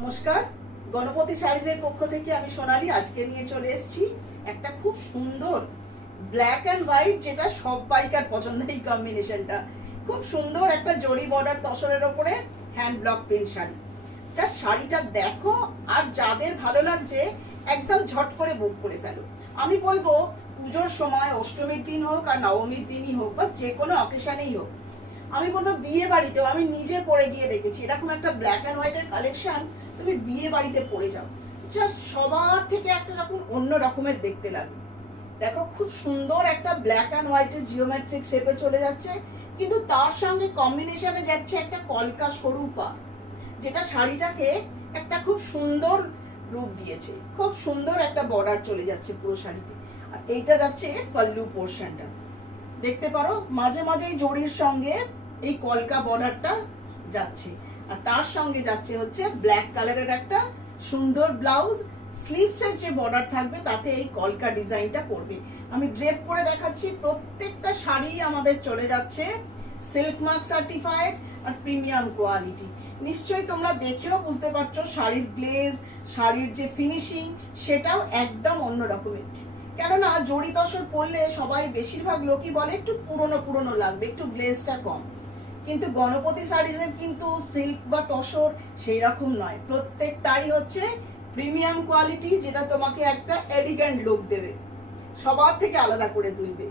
নমস্কার, গণপতি শাড়িজের পক্ষ থেকে আমি সোনালি আজকে নিয়ে চলে এসেছি একটা খুব সুন্দর ব্ল্যাক অ্যান্ড হোয়াইট, যেটা সব বাইকার পছন্দের। এই কম্বিনেশনটা খুব সুন্দর, একটা জরি বর্ডার তসরের ওপরে হ্যান্ড ব্লক প্রিন্ট শাড়ি। যা শাড়িটা দেখো আর যাদের ভালো লাগছে একদম ঝট করে বুক করে ফেলো। আমি বলবো পুজোর সময়, অষ্টমীর দিন হোক আর নবমীর দিনই হোক বা যে কোনো অকেশনেই হোক, আমি বলবো বিয়ে বাড়িতেও, আমি নিজে পরে গিয়ে দেখেছি এরকম একটা ব্ল্যাক অ্যান্ড হোয়াইটের কালেকশন তুমি বিয়ে বাড়িতে পরে যাও, জাস্ট সবার থেকে একটা রকম অন্য রকমের দেখতে লাগে। দেখো খুব সুন্দর একটা ব্ল্যাক অ্যান্ড হোয়াইটের জিওমেট্রিক শেপে চলে যাচ্ছে, কিন্তু তার সঙ্গে কম্বিনেশনে যাচ্ছে একটা কলকা সরু পা, যেটা শাড়িটাকে একটা খুব সুন্দর রূপ দিয়েছে। খুব সুন্দর একটা বর্ডার চলে যাচ্ছে পুরো শাড়িতে। আর এইটা যাচ্ছে পল্লু পোর্শনটা, দেখতে পারো মাঝে মাঝেই জড়ির সঙ্গে এই কলকা বর্ডারটা যাচ্ছে। আর তার সঙ্গে যাচ্ছে হচ্ছে ব্ল্যাক কালারের একটা সুন্দর ব্লাউজ, স্লিভসের যে বর্ডার থাকবে তাতে এই কলকা ডিজাইনটা পড়বে। আমি ড্রেপ করে দেখাচ্ছি, প্রত্যেকটা শাড়ি আমাদের চলে যাচ্ছে সিল্ক মার্ক সার্টিফাইড আর প্রিমিয়াম কোয়ালিটি। নিশ্চয়ই তোমরা দেখেও বুঝতে পারছো শাড়ির গ্লেজ, শাড়ির যে ফিনিশিং সেটাও একদম অন্য রকমের। কেননা জড়ি তসর পরলে সবাই বেশিরভাগ লোকই বলে একটু পুরনো পুরনো লাগবে, একটু গ্লেজটা কম। কিন্তু গণপতি শাড়িজের কিন্তু সিল্ক বা তসর সেই রকম নয়, প্রত্যেকটাই হচ্ছে প্রিমিয়াম কোয়ালিটি, যেটা তোমাকে একটা এলিগেন্ট লুক দেবে, সবার থেকে আলাদা করে তুলবে।